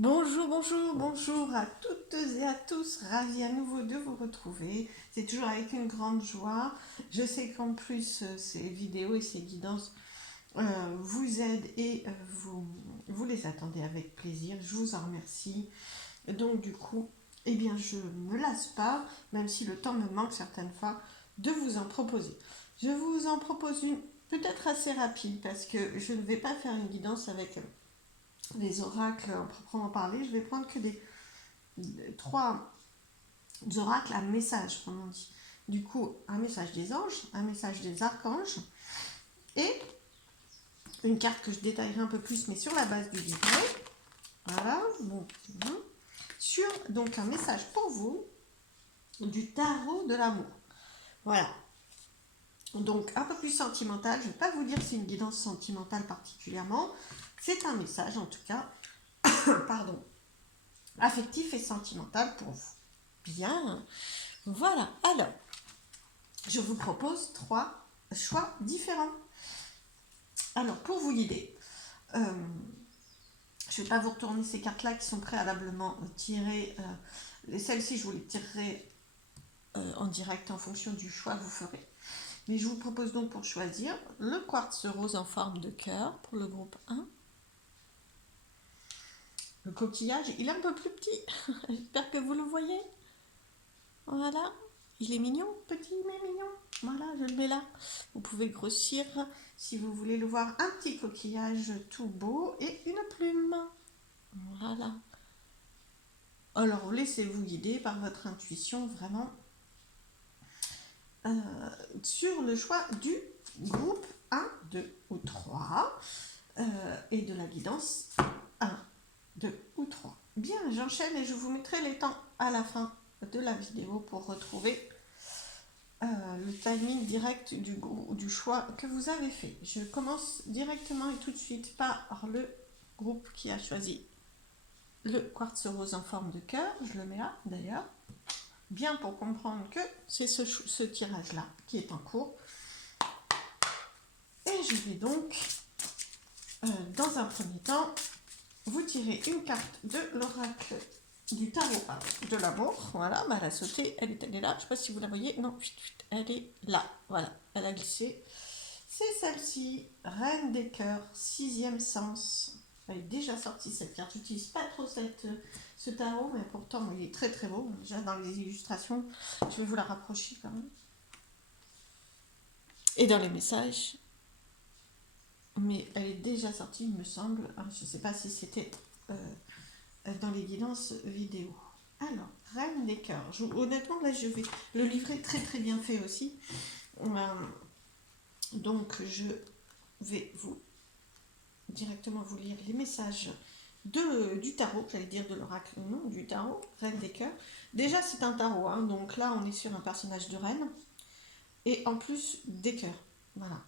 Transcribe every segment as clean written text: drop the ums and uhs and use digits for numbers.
Bonjour, bonjour, bonjour à toutes et à tous, ravi à nouveau de vous retrouver. C'est toujours avec une grande joie. Je sais qu'en plus ces vidéos et ces guidances vous aident et vous les attendez avec plaisir. Je vous en remercie. Donc du coup, eh bien je ne me lasse pas, même si le temps me manque certaines fois, de vous en proposer. Je vous en propose une peut-être assez rapide parce que je ne vais pas faire une guidance avec les oracles en proprement parler. Je vais prendre que trois oracles à message, comme on dit. Du coup, un message des anges, un message des archanges et une carte que je détaillerai un peu plus, mais sur la base du livret. Voilà, bon, sur donc un message pour vous du tarot de l'amour. Voilà. Donc un peu plus sentimental. Je ne vais pas vous dire que c'est une guidance sentimentale particulièrement. C'est un message en tout cas, pardon, affectif et sentimental pour vous. Bien. Voilà. Alors, je vous propose trois choix différents. Alors, pour vous guider, je ne vais pas vous retourner ces cartes-là qui sont préalablement tirées. Celles-ci, je vous les tirerai en direct en fonction du choix que vous ferez. Mais je vous propose donc pour choisir le quartz rose en forme de cœur pour le groupe 1. Le coquillage, il est un peu plus petit. J'espère que vous le voyez. Voilà. Il est mignon, petit mais mignon. Voilà, je le mets là. Vous pouvez grossir si vous voulez le voir. Un petit coquillage tout beau et une plume. Voilà. Alors, laissez-vous guider par votre intuition vraiment sur le choix du groupe 1, 2 ou 3 et de la guidance 1, 2 ou 3. Bien, j'enchaîne et je vous mettrai les temps à la fin de la vidéo pour retrouver le timing direct du choix que vous avez fait. Je commence directement et tout de suite par le groupe qui a choisi le quartz rose en forme de cœur. Je le mets là d'ailleurs, bien pour comprendre que c'est ce tirage-là qui est en cours. Et je vais donc, dans un premier temps, vous tirer une carte de l'oracle du tarot de l'amour. Voilà, bah elle a sauté, elle est allée là. Je ne sais pas si vous la voyez. Non, elle est là. Voilà, elle a glissé. C'est celle-ci, Reine des cœurs, sixième sens. Elle est déjà sortie cette carte. J'utilise pas trop ce tarot, mais pourtant il est très très beau. Déjà dans les illustrations, je vais vous la rapprocher quand même. Et dans les messages. Mais elle est déjà sortie, il me semble. Je ne sais pas si c'était dans les guidances vidéo. Alors, Reine des cœurs. Honnêtement, là, je vais. Le livret est très très bien fait aussi. Donc, je vais directement vous lire les messages du tarot, j'allais dire de l'oracle, non, du tarot, Reine des cœurs. Déjà, c'est un tarot, hein, donc là, on est sur un personnage de reine. Et en plus, des cœurs. Voilà.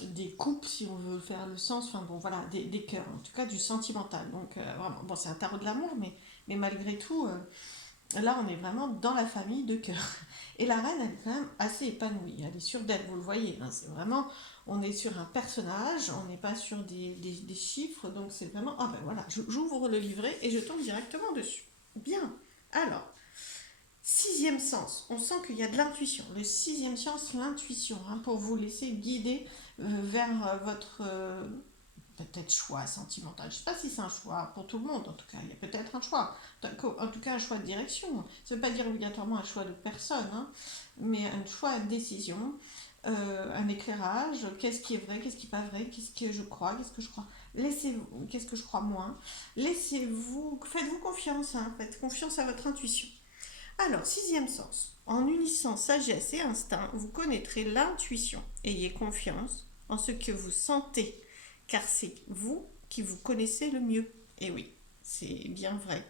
Des coupes, si on veut faire le sens, enfin bon, voilà, des cœurs, en tout cas du sentimental. Donc, vraiment, bon, c'est un tarot de l'amour, mais malgré tout, là, on est vraiment dans la famille de cœurs. Et la reine, elle est quand même assez épanouie. Elle est sûre d'elle, vous le voyez. Hein, c'est vraiment, on est sur un personnage, on n'est pas sur des chiffres. Donc, c'est vraiment, ah ben voilà, j'ouvre le livret et je tombe directement dessus. Bien. Alors, sixième sens, on sent qu'il y a de l'intuition. Le sixième sens, l'intuition, hein, pour vous laisser guider vers votre peut-être choix sentimental. Je ne sais pas si c'est un choix pour tout le monde, en tout cas, il y a peut-être un choix. En tout cas, un choix de direction. Ça ne veut pas dire obligatoirement un choix de personne, hein, mais un choix de décision, un éclairage. Qu'est-ce qui est vrai, qu'est-ce qui n'est pas vrai, qu'est-ce que je crois, laissez-vous, qu'est-ce que je crois moins. Faites-vous confiance, hein, faites confiance à votre intuition. Alors, sixième sens. En unissant sagesse et instinct, vous connaîtrez l'intuition. Ayez confiance en ce que vous sentez, car c'est vous qui vous connaissez le mieux. Et oui, c'est bien vrai.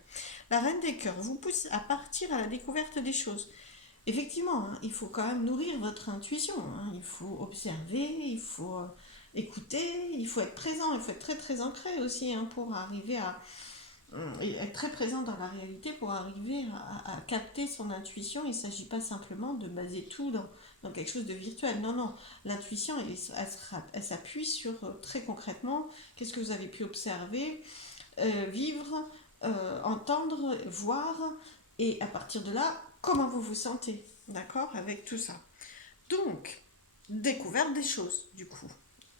La reine des cœurs vous pousse à partir à la découverte des choses. Effectivement, hein, il faut quand même nourrir votre intuition. Hein. Il faut observer, il faut écouter, il faut être présent, il faut être très très ancré aussi hein, pour arriver à et être très présent dans la réalité pour arriver à capter son intuition. Il ne s'agit pas simplement de baser tout dans quelque chose de virtuel. Non, non. L'intuition, elle s'appuie sur très concrètement qu'est-ce que vous avez pu observer, vivre, entendre, voir, et à partir de là, comment vous vous sentez, d'accord, avec tout ça. Donc, découverte des choses, du coup.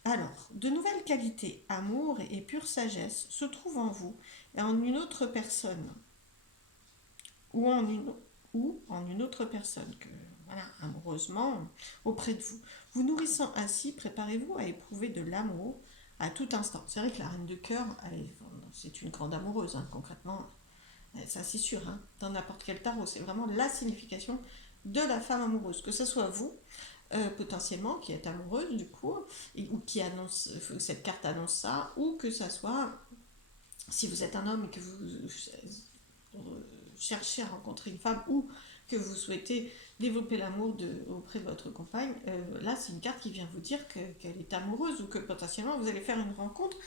Alors, de nouvelles qualités, amour et pure sagesse se trouvent en vous et en une autre personne, ou en une, ou en une autre personne, que, voilà, amoureusement, auprès de vous. Vous nourrissant ainsi, préparez-vous à éprouver de l'amour à tout instant. C'est vrai que la reine de cœur, c'est une grande amoureuse, hein, concrètement, ça c'est sûr, hein, dans n'importe quel tarot, c'est vraiment la signification de la femme amoureuse, que ce soit vous, potentiellement, qui êtes amoureuse du coup, ou qui annonce, cette carte annonce ça, ou que ça soit, si vous êtes un homme et que vous cherchez à rencontrer une femme, ou que vous souhaitez développer l'amour auprès de votre compagne, là c'est une carte qui vient vous dire qu'elle est amoureuse, ou que potentiellement vous allez faire une rencontre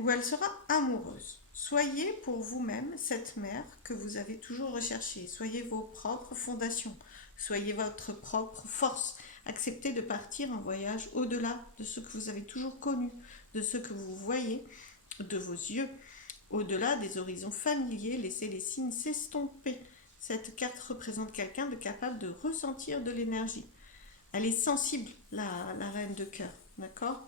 où elle sera amoureuse. Soyez pour vous-même cette mère que vous avez toujours recherchée. Soyez vos propres fondations. Soyez votre propre force. Acceptez de partir en voyage au-delà de ce que vous avez toujours connu, de ce que vous voyez de vos yeux, au-delà des horizons familiers. Laissez les signes s'estomper. Cette carte représente quelqu'un de capable de ressentir de l'énergie. Elle est sensible, la reine de cœur, d'accord?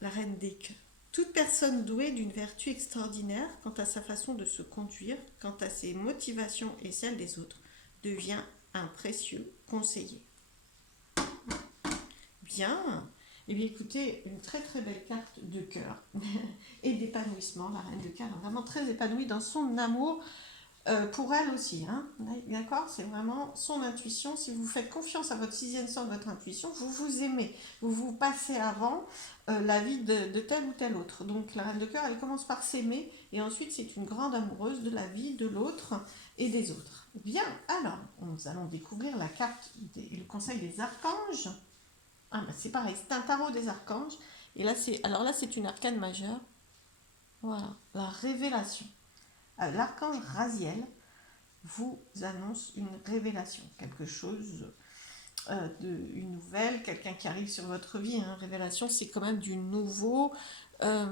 La reine des cœurs. Toute personne douée d'une vertu extraordinaire quant à sa façon de se conduire, quant à ses motivations et celles des autres, devient un précieux conseiller. Bien. Eh bien, écoutez, une très très belle carte de cœur et d'épanouissement. La reine de cœur est vraiment très épanouie dans son amour pour elle aussi, hein. D'accord? C'est vraiment son intuition. Si vous faites confiance à votre sixième sens, votre intuition, vous vous aimez. Vous vous passez avant la vie de tel ou tel autre. Donc la reine de cœur, elle commence par s'aimer et ensuite c'est une grande amoureuse de la vie de l'autre et des autres. Bien, alors, nous allons découvrir la carte et le conseil des archanges. Ah, bah c'est pareil, c'est un tarot des archanges. Et là, c'est une arcane majeure. Voilà, la révélation. L'archange Raziel vous annonce une révélation, quelque chose, une nouvelle, quelqu'un qui arrive sur votre vie. Hein. Révélation, c'est quand même du nouveau euh,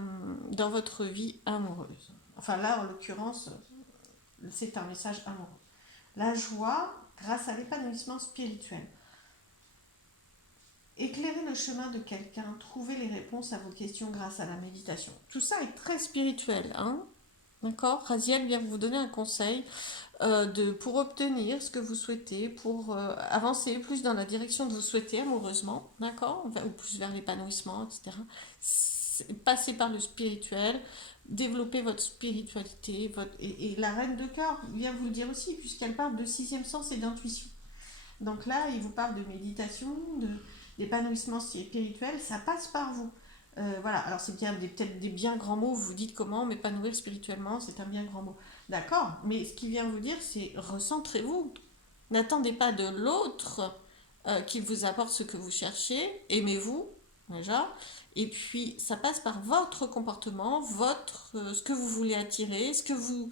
dans votre vie amoureuse. Enfin là, en l'occurrence, c'est un message amoureux. La joie grâce à l'épanouissement spirituel. Éclairer le chemin de quelqu'un, trouver les réponses à vos questions grâce à la méditation. Tout ça est très spirituel, hein. D'accord? Raziel vient vous donner un conseil pour obtenir ce que vous souhaitez, pour avancer plus dans la direction que vous souhaitez amoureusement, d'accord? Ou plus vers l'épanouissement, etc. Passez par le spirituel, développez votre spiritualité, et la reine de cœur vient vous le dire aussi, puisqu'elle parle de sixième sens et d'intuition. Donc là, il vous parle de méditation, d'épanouissement spirituel, ça passe par vous. Voilà, alors c'est bien peut-être des bien grands mots, vous dites comment m'épanouir spirituellement, c'est un bien grand mot. D'accord, mais ce qu'il vient vous dire, c'est recentrez-vous. N'attendez pas de l'autre qu'il vous apporte ce que vous cherchez, aimez-vous déjà, et puis ça passe par votre comportement, ce que vous voulez attirer, ce que vous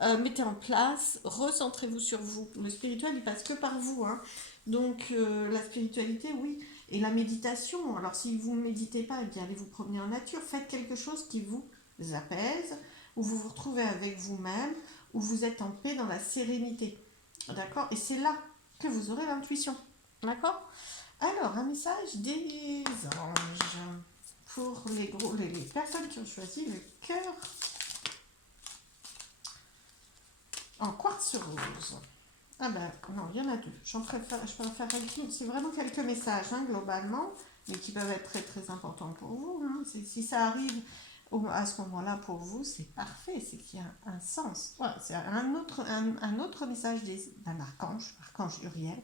mettez en place, recentrez-vous sur vous. Le spirituel, il passe que par vous, hein. Donc la spiritualité, oui. Et la méditation, alors si vous ne méditez pas, eh bien allez vous promener en nature, faites quelque chose qui vous apaise, où vous vous retrouvez avec vous-même, où vous êtes en paix dans la sérénité. D'accord? Et c'est là que vous aurez l'intuition. D'accord? Alors, un message des anges pour les personnes qui ont choisi le cœur en quartz rose. Ah ben non, il y en a deux. Je peux en faire c'est vraiment quelques messages, hein, globalement, mais qui peuvent être très très importants pour vous. Hein. Si ça arrive à ce moment-là pour vous, c'est parfait, c'est qu'il y a un sens. Voilà, c'est un autre message d'un archange, l'archange Uriel.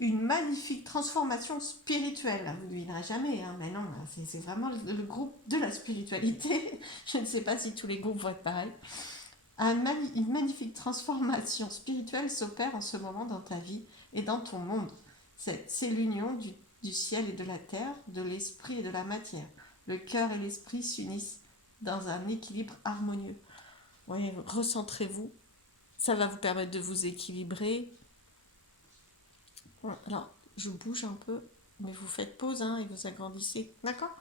Une magnifique transformation spirituelle. Vous ne devinerez jamais, hein, mais non, c'est vraiment le groupe de la spiritualité. Je ne sais pas si tous les groupes vont être pareils. Une magnifique transformation spirituelle s'opère en ce moment dans ta vie et dans ton monde. C'est l'union du ciel et de la terre, de l'esprit et de la matière. Le cœur et l'esprit s'unissent dans un équilibre harmonieux. Oui, recentrez-vous. Ça va vous permettre de vous équilibrer. Alors, je bouge un peu, mais vous faites pause, hein, et vous agrandissez. D'accord?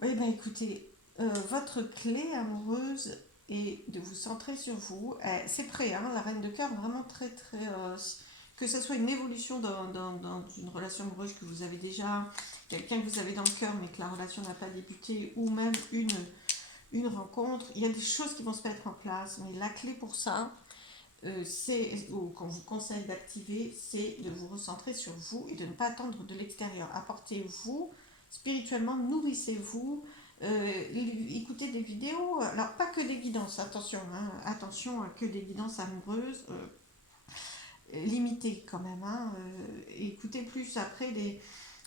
Oui, ben écoutez, votre clé amoureuse est de vous centrer sur vous. C'est prêt, hein, la reine de cœur, vraiment très très... que ce soit une évolution dans une relation amoureuse que vous avez déjà, quelqu'un que vous avez dans le cœur mais que la relation n'a pas débuté, ou même une rencontre, il y a des choses qui vont se mettre en place, mais la clé pour ça, ou qu'on vous conseille d'activer, c'est de vous recentrer sur vous et de ne pas attendre de l'extérieur. Apportez-vous spirituellement, nourrissez-vous, écoutez des vidéos, alors pas que des guidances, attention, hein, attention à que des guidances amoureuses, limitées quand même, hein, écoutez plus après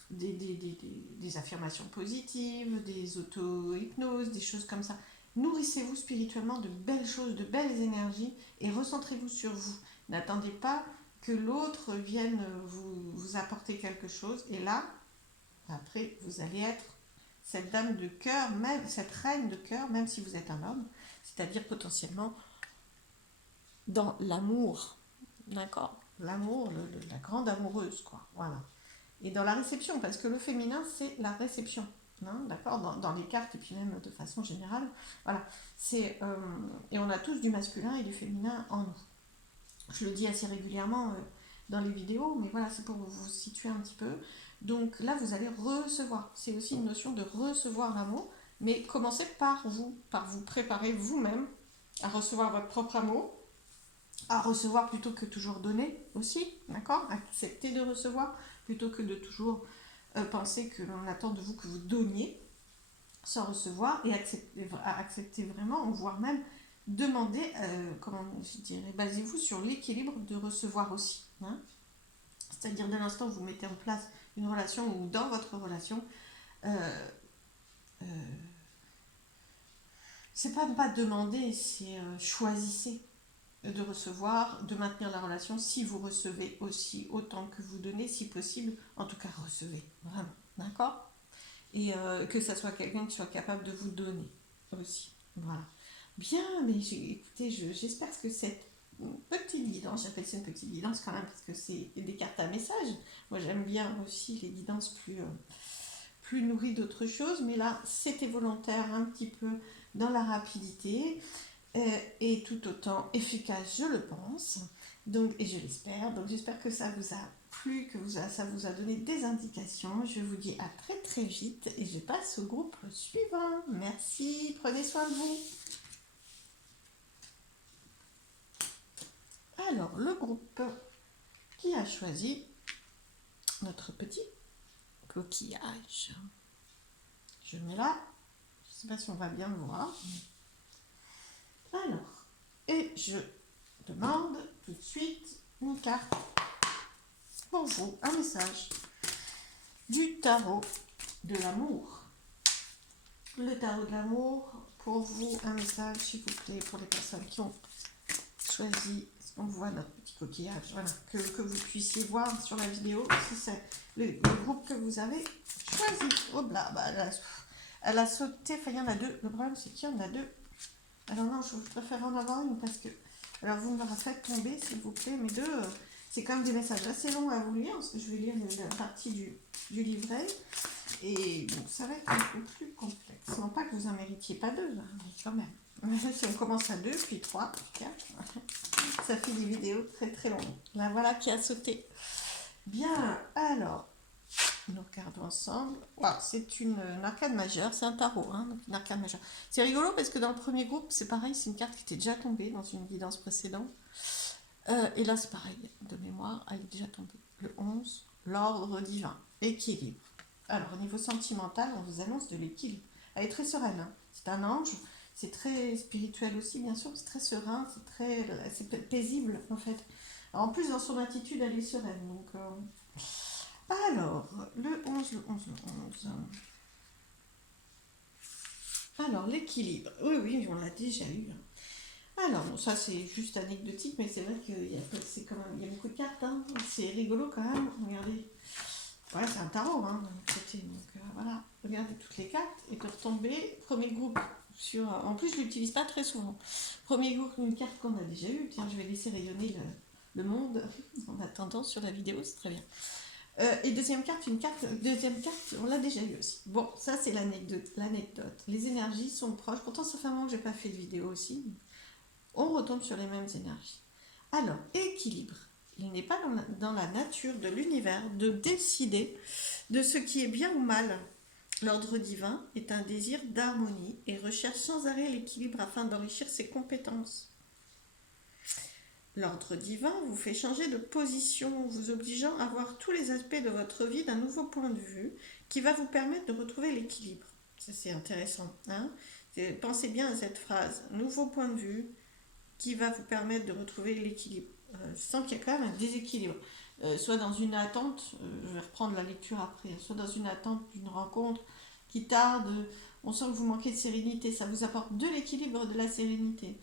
des affirmations positives, des auto-hypnoses, des choses comme ça. Nourrissez-vous spirituellement de belles choses, de belles énergies et recentrez-vous sur vous. N'attendez pas que l'autre vienne vous apporter quelque chose et là, après, vous allez être cette dame de cœur, même cette reine de cœur, même si vous êtes un homme, c'est-à-dire potentiellement dans l'amour, d'accord? L'amour, la grande amoureuse, quoi, voilà. Et dans la réception, parce que le féminin, c'est la réception, hein, d'accord, dans les cartes, et puis même de façon générale, voilà. Et on a tous du masculin et du féminin en nous. Je le dis assez régulièrement dans les vidéos, mais voilà, c'est pour vous situer un petit peu. Donc là, vous allez recevoir. C'est aussi une notion de recevoir l'amour, mais commencez par vous préparer vous-même à recevoir votre propre amour, à recevoir plutôt que toujours donner aussi, d'accord? Accepter de recevoir plutôt que de toujours penser que l'on attend de vous que vous donniez sans recevoir et accepter vraiment, voire même demander, comment je dirais, basez-vous sur l'équilibre de recevoir aussi, hein? C'est-à-dire dès l'instant où vous mettez en place une relation ou dans votre relation, euh, c'est pas ne pas demander, c'est choisissez de recevoir, de maintenir la relation si vous recevez aussi autant que vous donnez, si possible, en tout cas recevez, vraiment, d'accord? Et que ça soit quelqu'un qui soit capable de vous donner aussi, voilà. Bien, mais écoutez, j'espère que cette petite guidance, j'appelle ça une petite guidance quand même parce que c'est des cartes à message. Moi j'aime bien aussi les guidances plus nourries d'autres choses, mais là c'était volontaire un petit peu dans la rapidité et tout autant efficace, je le pense. Donc, et je l'espère. Donc j'espère que ça vous a plu, ça vous a donné des indications. Je vous dis à très très vite et je passe au groupe suivant. Merci, prenez soin de vous. Alors, le groupe qui a choisi notre petit coquillage. Je mets là. Je ne sais pas si on va bien le voir. Alors, et je demande tout de suite une carte pour vous, un message du tarot de l'amour. Le tarot de l'amour, pour vous, un message, s'il vous plaît, pour les personnes qui ont choisi, on voit notre petit coquillage, voilà, que vous puissiez voir sur la vidéo si c'est le groupe que vous avez choisi. Hop là, bah, elle a sauté, enfin il y en a deux, le problème c'est qu'il y en a deux. Alors non, je préfère en avoir une parce que, alors vous me la faites tomber s'il vous plaît, mais deux, c'est quand même des messages assez longs à vous lire, parce que je vais lire la partie du livret, et bon, ça va être un peu plus complexe. Non pas que vous en méritiez pas deux, hein, mais quand même. Si on commence à deux, puis trois, puis quatre, ça fait des vidéos très très longues. La voilà qui a sauté. Bien, alors, nous regardons ensemble. Wow, c'est une arcane majeure, c'est un tarot, hein, donc une arcane majeure. C'est rigolo parce que dans le premier groupe, c'est pareil, c'est une carte qui était déjà tombée dans une guidance précédente. Et là, c'est pareil, de mémoire, elle est déjà tombée. Le 11, l'ordre divin, équilibre. Alors, au niveau sentimental, on vous annonce de l'équilibre. Elle est très sereine, hein. C'est un ange, c'est très spirituel aussi, bien sûr, c'est très serein, c'est paisible, en fait. Alors, en plus, dans son attitude, elle est sereine, donc... Alors, le 11, le 11, le 11. Alors, l'équilibre. Oui, oui, on l'a déjà eu. Alors, bon, ça c'est juste anecdotique, mais c'est vrai qu'il y a, il y a beaucoup de cartes. Hein. C'est rigolo quand même. Regardez. Ouais, c'est un tarot, hein, d'un autre côté. Donc voilà. Regardez toutes les cartes et de retomber. Premier groupe sur. En plus, je ne l'utilise pas très souvent. Premier groupe, une carte qu'on a déjà eue. Tiens, je vais laisser rayonner le monde en attendant sur la vidéo, c'est très bien. Et deuxième carte, on l'a déjà eu aussi. Bon, ça c'est l'anecdote. Les énergies sont proches. Pourtant, ça fait un moment que j'ai pas fait de vidéo aussi. On retombe sur les mêmes énergies. Alors, équilibre. Il n'est pas dans la nature de l'univers de décider de ce qui est bien ou mal. L'ordre divin est un désir d'harmonie et recherche sans arrêt l'équilibre afin d'enrichir ses compétences. L'ordre divin vous fait changer de position, vous obligeant à voir tous les aspects de votre vie d'un nouveau point de vue qui va vous permettre de retrouver l'équilibre. Ça, c'est intéressant. Hein. Pensez bien à cette phrase. Nouveau point de vue qui va vous permettre de retrouver l'équilibre. Je sens qu'il y a quand même un déséquilibre. Soit dans une attente, je vais reprendre la lecture après, soit dans une attente d'une rencontre qui tarde, on sent que vous manquez de sérénité, ça vous apporte de l'équilibre, de la sérénité.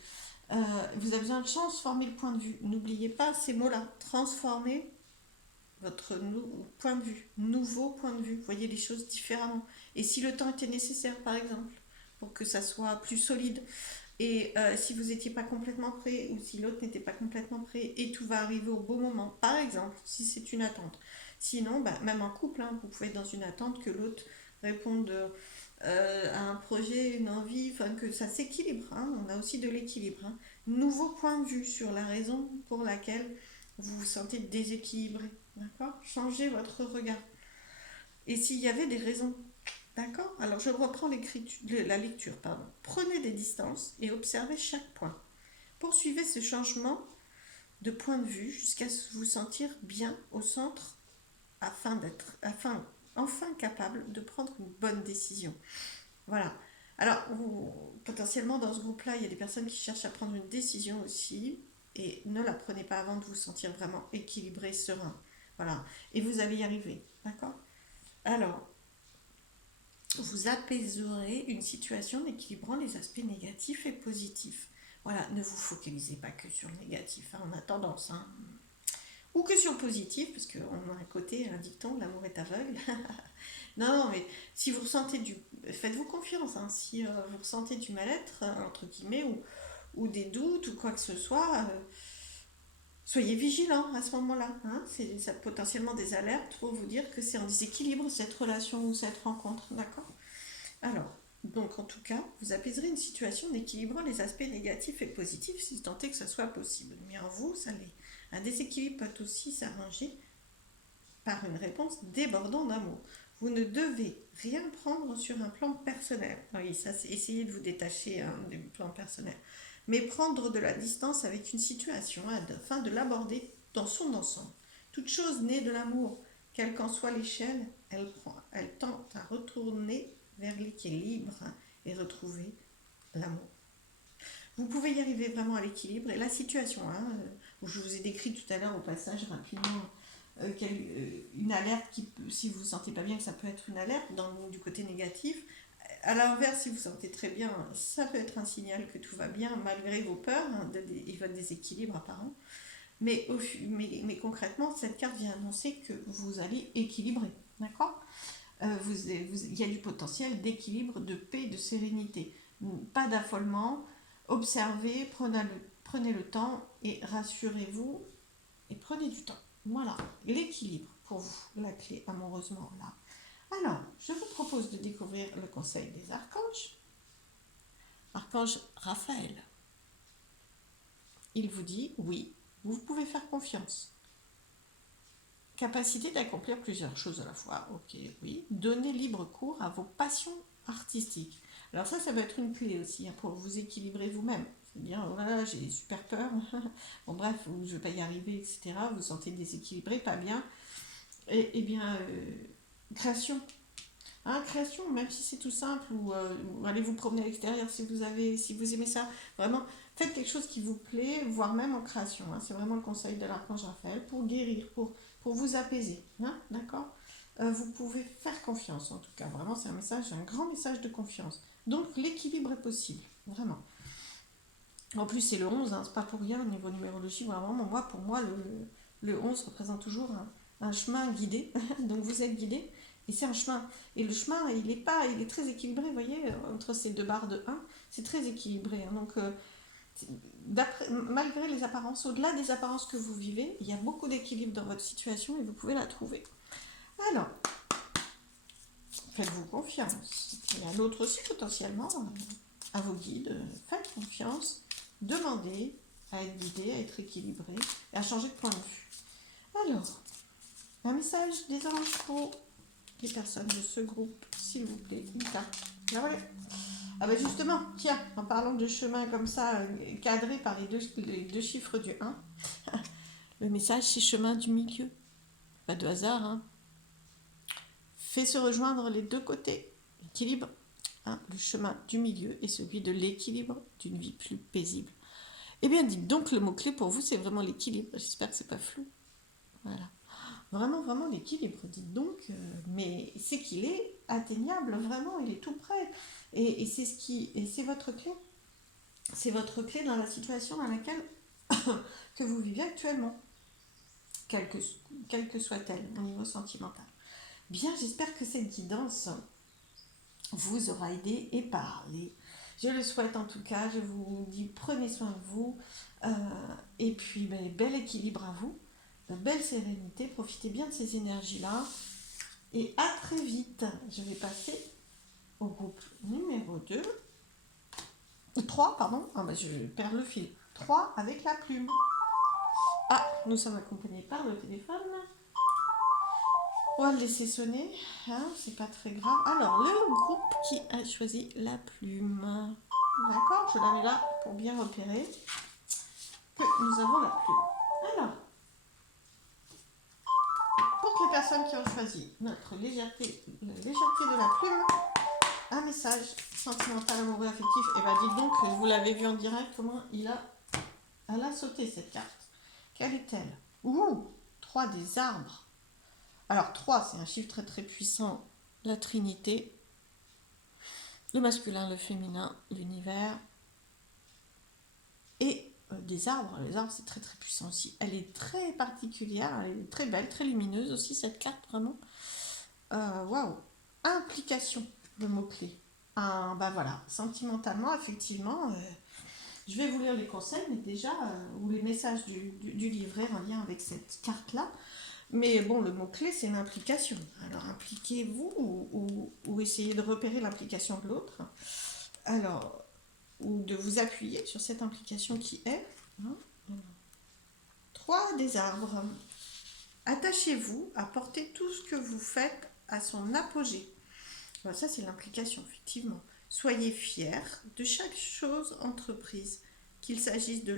Vous avez besoin de transformer le point de vue. N'oubliez pas ces mots-là. Transformer votre point de vue, nouveau point de vue. Voyez les choses différemment. Et si le temps était nécessaire, par exemple, pour que ça soit plus solide. Et si vous n'étiez pas complètement prêt, ou si l'autre n'était pas complètement prêt, et tout va arriver au bon moment, par exemple, si c'est une attente. Sinon, même en couple, hein, vous pouvez être dans une attente que l'autre réponde à un projet, une envie, enfin que ça s'équilibre. Hein, on a aussi de l'équilibre. Hein. Nouveau point de vue sur la raison pour laquelle vous vous sentez déséquilibré. D'accord. Changez votre regard. Et s'il y avait des raisons. D'accord. Alors je reprends la lecture. Pardon. Prenez des distances et observez chaque point. Poursuivez ce changement de point de vue jusqu'à vous sentir bien au centre afin enfin capable de prendre une bonne décision. Voilà. Alors, potentiellement, dans ce groupe-là, il y a des personnes qui cherchent à prendre une décision aussi, et ne la prenez pas avant de vous sentir vraiment équilibré, serein. Voilà. Et vous allez y arriver. D'accord. Alors, vous apaiserez une situation en équilibrant les aspects négatifs et positifs. Voilà, ne vous focalisez pas que sur le négatif, hein, on a tendance, hein. Ou que sur le positif, parce qu'on a un côté, un dicton, l'amour est aveugle. Non, mais si vous ressentez faites-vous confiance, hein, si vous ressentez du mal-être, entre guillemets, ou des doutes, ou quoi que ce soit, soyez vigilants à ce moment-là. Hein, c'est ça, potentiellement des alertes pour vous dire que c'est en déséquilibre cette relation ou cette rencontre, d'accord. Alors, donc en tout cas, vous apaiserez une situation en équilibrant les aspects négatifs et positifs si tant est que ça soit possible. Mais en vous, ça l'est. Un déséquilibre peut aussi s'arranger par une réponse débordante d'amour. Vous ne devez rien prendre sur un plan personnel. Oui, ça, c'est essayer de vous détacher du plan personnel. Mais prendre de la distance avec une situation afin de l'aborder dans son ensemble. Toute chose née de l'amour, quelle qu'en soit l'échelle, elle tente à retourner vers l'équilibre et retrouver l'amour. Vous pouvez y arriver vraiment à l'équilibre. Et la situation, où je vous ai décrit tout à l'heure au passage rapidement, une alerte si vous ne vous sentez pas bien, que ça peut être une alerte du côté négatif. À l'inverse, si vous vous sentez très bien, ça peut être un signal que tout va bien malgré vos peurs et votre déséquilibre apparent. Mais concrètement, cette carte vient annoncer que vous allez équilibrer. D'accord. Il y a du potentiel d'équilibre, de paix, de sérénité. Pas d'affolement. Observez, prenez le temps et rassurez-vous et prenez du temps. Voilà, l'équilibre pour vous, la clé amoureusement là. Alors, je vous propose de découvrir le conseil des archanges. Archange Raphaël. Il vous dit, oui, vous pouvez faire confiance. Capacité d'accomplir plusieurs choses à la fois, ok, oui. Donnez libre cours à vos passions artistiques. Alors ça peut être une clé aussi, hein, pour vous équilibrer vous-même. C'est-à-dire, voilà, j'ai super peur, bon bref, je ne vais pas y arriver, etc. Vous vous sentez déséquilibré, pas bien. Et bien, création. Hein, création, même si c'est tout simple, ou allez vous promener à l'extérieur si vous aimez ça. Vraiment, faites quelque chose qui vous plaît, voire même en création. Hein. C'est vraiment le conseil de l'archange Raphaël pour guérir, pour vous apaiser. Hein, d'accord. Vous pouvez faire confiance, en tout cas. Vraiment, c'est un grand message de confiance. Donc, l'équilibre est possible, vraiment. En plus, c'est le 11, hein, c'est pas pour rien au niveau numérologie. Vraiment, pour moi, le 11 représente toujours un chemin guidé. Donc, vous êtes guidé. Et c'est un chemin. Et le chemin, il est très équilibré, vous voyez, entre ces deux barres de 1, c'est très équilibré. Hein. Donc, Malgré les apparences, au-delà des apparences que vous vivez, il y a beaucoup d'équilibre dans votre situation et vous pouvez la trouver. Alors, faites-vous confiance. Et à l'autre aussi, potentiellement, à vos guides, faites confiance, demandez à être guidé, à être équilibré et à changer de point de vue. Alors, un message des anges pour les personnes de ce groupe, s'il vous plaît, une carte. Là, voilà. Ah ben justement, tiens, en parlant de chemin comme ça, cadré par les deux chiffres du 1, le message c'est chemin du milieu. Pas de hasard, hein. Fait se rejoindre les deux côtés. Équilibre, hein, le chemin du milieu et celui de l'équilibre d'une vie plus paisible. Eh bien, dites donc, le mot-clé pour vous, c'est vraiment l'équilibre. J'espère que c'est pas flou. Voilà. Vraiment, vraiment l'équilibre, dites donc. Mais c'est qu'il est atteignable, vraiment, il est tout près. Et c'est votre clé. C'est votre clé dans la situation dans laquelle que vous vivez actuellement, quelle que soit-elle au niveau sentimental. Bien, j'espère que cette guidance vous aura aidé et parlé. Je le souhaite en tout cas, je vous dis prenez soin de vous et puis bel équilibre à vous, belle sérénité, profitez bien de ces énergies-là et à très vite. Je vais passer au groupe numéro 2. 3, pardon, je perds le fil. 3 avec la plume. Ah, nous sommes accompagnés par le téléphone. On va le laisser sonner, hein, c'est pas très grave. Alors, le groupe qui a choisi la plume. D'accord, je la mets là pour bien repérer que nous avons la plume. Alors, pour les personnes qui ont choisi notre légèreté, la légèreté de la plume, un message sentimental, amoureux, affectif. Et bien, dites donc, vous l'avez vu en direct, comment elle a sauté cette carte. Quelle est-elle? Ouh, 3 des arbres. Alors 3, c'est un chiffre très très puissant, la Trinité, le masculin, le féminin, l'univers, et des arbres. Les arbres, c'est très très puissant aussi. Elle est très particulière, elle est très belle, très lumineuse aussi, cette carte, vraiment. Waouh. Implication, le mot-clé. Voilà, sentimentalement, effectivement, je vais vous lire les conseils, mais déjà, ou les messages du livret en lien avec cette carte-là. Mais bon, le mot-clé, c'est l'implication. Alors, impliquez-vous ou essayez de repérer l'implication de l'autre. Alors, ou de vous appuyer sur cette implication qui est. 3 des arbres. Attachez-vous à porter tout ce que vous faites à son apogée. Alors ça, c'est l'implication, effectivement. Soyez fiers de chaque chose entreprise, qu'il s'agisse de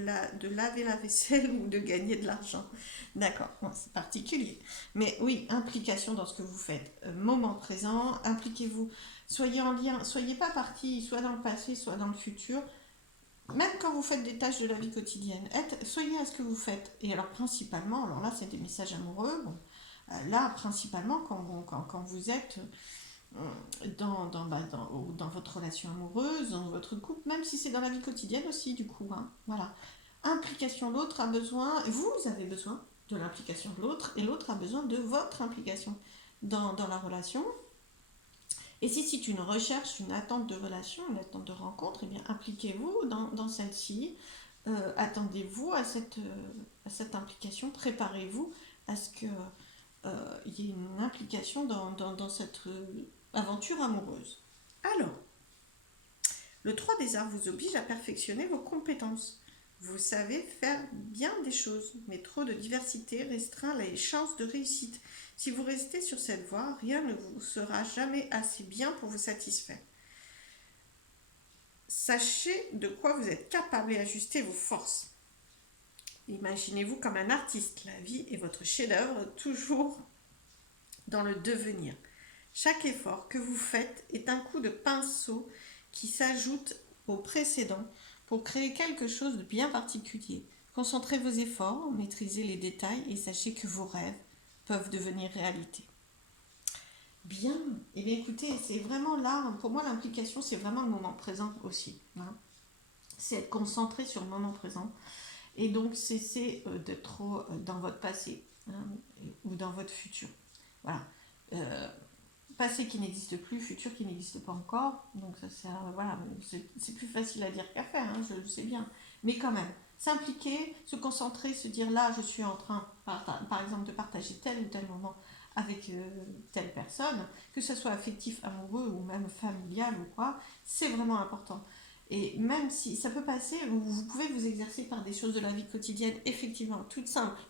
laver la vaisselle ou de gagner de l'argent. D'accord, bon, c'est particulier. Mais oui, implication dans ce que vous faites. Moment présent, impliquez-vous. Soyez en lien, soyez pas partis soit dans le passé, soit dans le futur. Même quand vous faites des tâches de la vie quotidienne, soyez à ce que vous faites. Et alors principalement, alors là c'est des messages amoureux, bon, là principalement quand vous êtes dans votre relation amoureuse, dans votre couple, même si c'est dans la vie quotidienne aussi, du coup. Hein, voilà. Implication, l'autre a besoin, vous avez besoin de l'implication de l'autre, et l'autre a besoin de votre implication dans la relation. Et si c'est une recherche, une attente de relation, une attente de rencontre, eh bien impliquez-vous dans celle-ci. Attendez-vous à cette implication, préparez-vous à ce qu'il y ait une implication dans cette aventure amoureuse. Alors, le 3 des arts vous oblige à perfectionner vos compétences. Vous savez faire bien des choses, mais trop de diversité restreint les chances de réussite. Si vous restez sur cette voie, rien ne vous sera jamais assez bien pour vous satisfaire. Sachez de quoi vous êtes capable et ajustez vos forces. Imaginez-vous comme un artiste. La vie est votre chef-d'œuvre, toujours dans le devenir. Chaque effort que vous faites est un coup de pinceau qui s'ajoute au précédent pour créer quelque chose de bien particulier. Concentrez vos efforts, maîtrisez les détails et sachez que vos rêves peuvent devenir réalité. Bien, et bien écoutez, c'est vraiment là, pour moi l'implication c'est vraiment le moment présent aussi. Hein. C'est être concentré sur le moment présent et donc cesser d'être trop dans votre passé ou dans votre futur. Voilà. Passé qui n'existe plus, futur qui n'existe pas encore. Donc ça c'est voilà, c'est plus facile à dire qu'à faire, hein, je le sais bien. mais quand même, s'impliquer, se concentrer, se dire là, je suis en train, par exemple, de partager tel ou tel moment avec telle personne, que ce soit affectif, amoureux ou même familial ou quoi, c'est vraiment important. Et même si ça peut passer, vous pouvez vous exercer par des choses de la vie quotidienne, effectivement, toutes simples.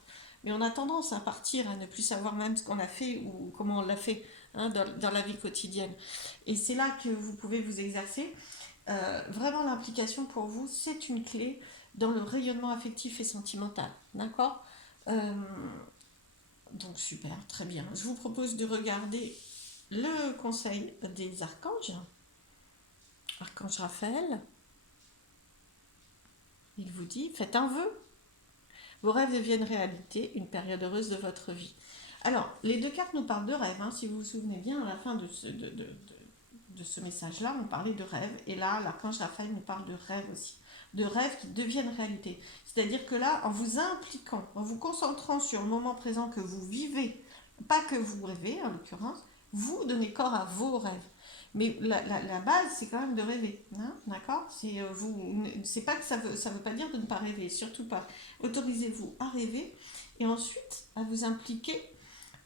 Mais on a tendance à partir, à ne plus savoir même ce qu'on a fait ou comment on l'a fait hein, dans la vie quotidienne. Et c'est là que vous pouvez vous exercer. Vraiment, l'implication pour vous, c'est une clé dans le rayonnement affectif et sentimental. D'accord. Euh, donc super, très bien. Je vous propose de regarder le conseil des archanges. Archange Raphaël, il vous dit, faites un vœu. Vos rêves deviennent réalité, une période heureuse de votre vie. Alors, les deux cartes nous parlent de rêves. Hein, si vous vous souvenez bien, à la fin de ce message-là, on parlait de rêves. Et là, l'archange Raphaël nous parle de rêves aussi. De rêves qui deviennent réalité. C'est-à-dire que là, en vous impliquant, en vous concentrant sur le moment présent que vous vivez, pas que vous rêvez en l'occurrence, vous donnez corps à vos rêves. Mais la base, c'est quand même de rêver. Hein, d'accord. C'est pas que ça veut pas dire de ne pas rêver, surtout pas. Autorisez-vous à rêver et ensuite à vous impliquer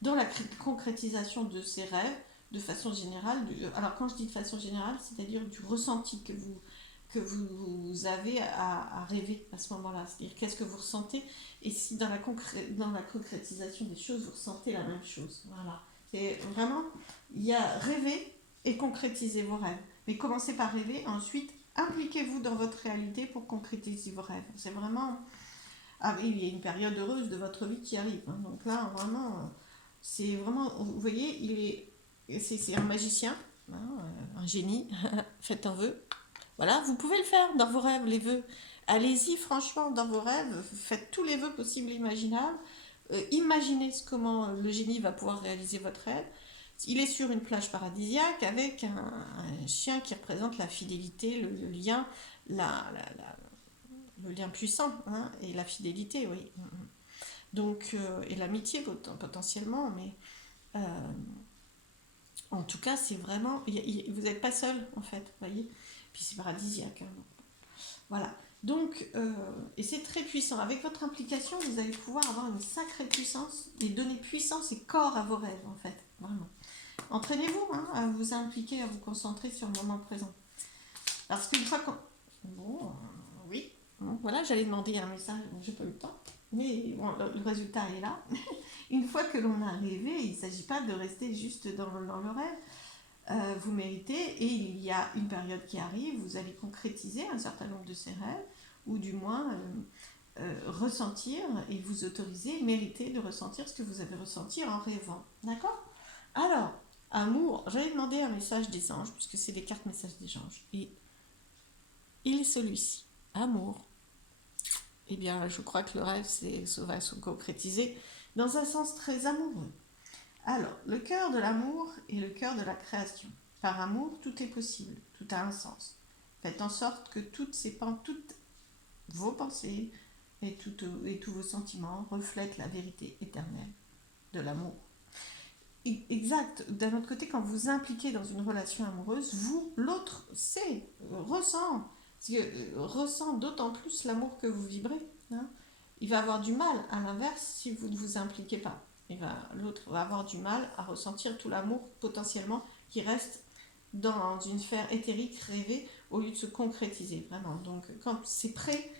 dans la concrétisation de ces rêves de façon générale. Alors quand je dis de façon générale, c'est-à-dire du ressenti que vous avez à rêver à ce moment-là. C'est-à-dire qu'est-ce que vous ressentez et si dans la concrétisation des choses, vous ressentez la même chose. Voilà. C'est vraiment, il y a rêver et concrétiser vos rêves. Mais commencez par rêver, ensuite impliquez-vous dans votre réalité pour concrétiser vos rêves. C'est vraiment... Ah oui, il y a une période heureuse de votre vie qui arrive. Hein. Donc là, vraiment, c'est vraiment... Vous voyez, c'est un magicien, hein, un génie. Faites un vœu. Voilà, vous pouvez le faire dans vos rêves, les vœux. Allez-y, franchement, dans vos rêves. Faites tous les vœux possibles et imaginables. Imaginez comment le génie va pouvoir réaliser votre rêve. Il est sur une plage paradisiaque avec un chien qui représente la fidélité, le lien, le lien puissant hein, et la fidélité, oui. Donc, et l'amitié potentiellement, mais en tout cas, c'est vraiment. Vous n'êtes pas seul, en fait, vous voyez. Puis c'est paradisiaque. Hein, voilà. Donc, et c'est très puissant. Avec votre implication, vous allez pouvoir avoir une sacrée puissance et donner puissance et corps à vos rêves, en fait. Vraiment. Entraînez-vous hein, à vous impliquer, à vous concentrer sur le moment présent. Parce qu'une fois qu'on... Bon, oui. Bon, voilà, j'allais demander un message, j'ai pas eu le temps. Mais bon, le résultat est là. Une fois que l'on a rêvé, il ne s'agit pas de rester juste dans le rêve. Vous méritez et il y a une période qui arrive, vous allez concrétiser un certain nombre de ces rêves, ou du moins ressentir et vous autoriser, mériter de ressentir ce que vous avez ressenti en rêvant. D'accord. Alors, amour, j'allais demander un message des anges, puisque c'est des cartes messages des anges. Et il est celui-ci. Amour. Eh bien, je crois que le rêve ça va se concrétiser dans un sens très amoureux. Alors, le cœur de l'amour est le cœur de la création. Par amour, tout est possible, tout a un sens. Faites en sorte que toutes vos pensées et tous vos sentiments reflètent la vérité éternelle de l'amour. Exact. D'un autre côté, quand vous impliquez dans une relation amoureuse, l'autre, ressent d'autant plus l'amour que vous vibrez. Hein. Il va avoir du mal, à l'inverse, si vous ne vous impliquez pas. L'autre va avoir du mal à ressentir tout l'amour potentiellement qui reste dans une sphère éthérique rêvée au lieu de se concrétiser. Vraiment. Donc, quand c'est prêt,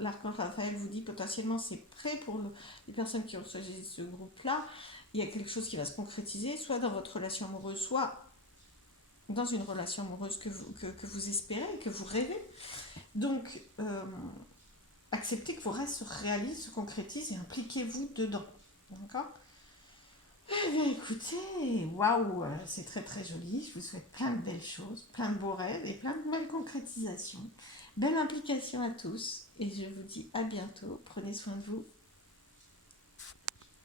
l'archange Raphaël vous dit potentiellement c'est prêt pour les personnes qui ont choisi ce groupe-là. Il y a quelque chose qui va se concrétiser, soit dans votre relation amoureuse, soit dans une relation amoureuse que vous espérez, que vous rêvez. Donc, acceptez que vos rêves se réalisent, se concrétisent et impliquez-vous dedans. D'accord. Eh bien, écoutez, waouh, c'est très très joli. Je vous souhaite plein de belles choses, plein de beaux rêves et plein de belles concrétisations. Belle implication à tous et je vous dis à bientôt. Prenez soin de vous.